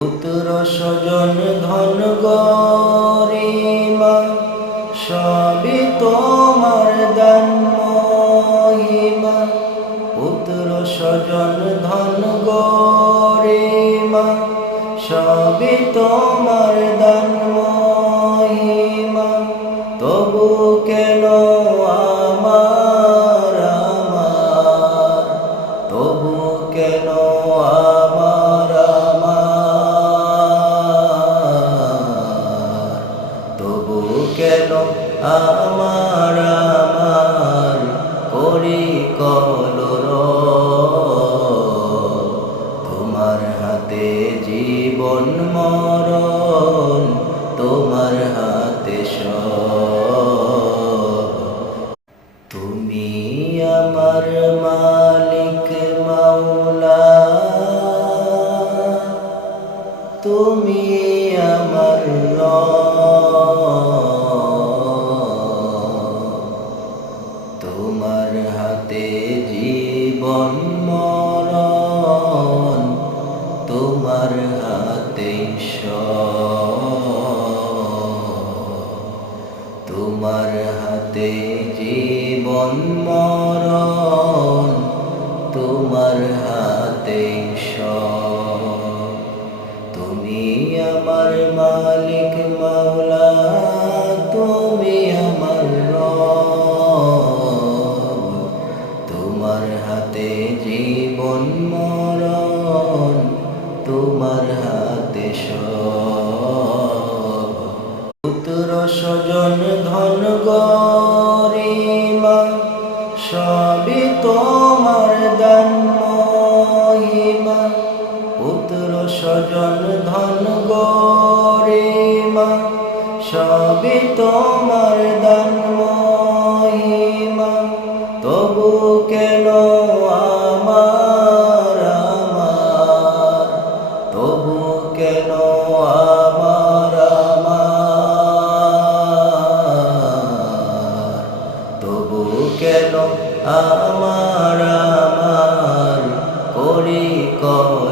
পুত্র স্বজন ধন গরিমা সবই তোমার দান মহিমা। পুত্র স্বজন ধন গরিমা সবই তোমার দান মহিমা। তবু কেন আমার আমার, তবু কেন আমার আমার, তবু কেন আমার আমার করি কলরব। তোমার হাতে জীবন মরণ, তোমার হাতে সব। তুমি আমার মালিক মাওলা, তুমি আমার রব। তোমার হাতে জীবন মরণ, তোমার হাতে সব। তোমার হাতে জীবন মরণ, তোমার হাতে সব। তুমি আমার মালিক মাওলা, তুমি আমার রব। তোমার হাতে জীবন মরণ, তোমার হাতে সব। পুত্র স্বজন ধন গরিমা সবই তোমার দান মহিমা। পুত্র স্বজন ধন গরিমা সবই তোমার দান মহিমা। তবু কেন আমার আমার, তবু কেন আমার আমার, তবু কেন আমার আমার করি কর।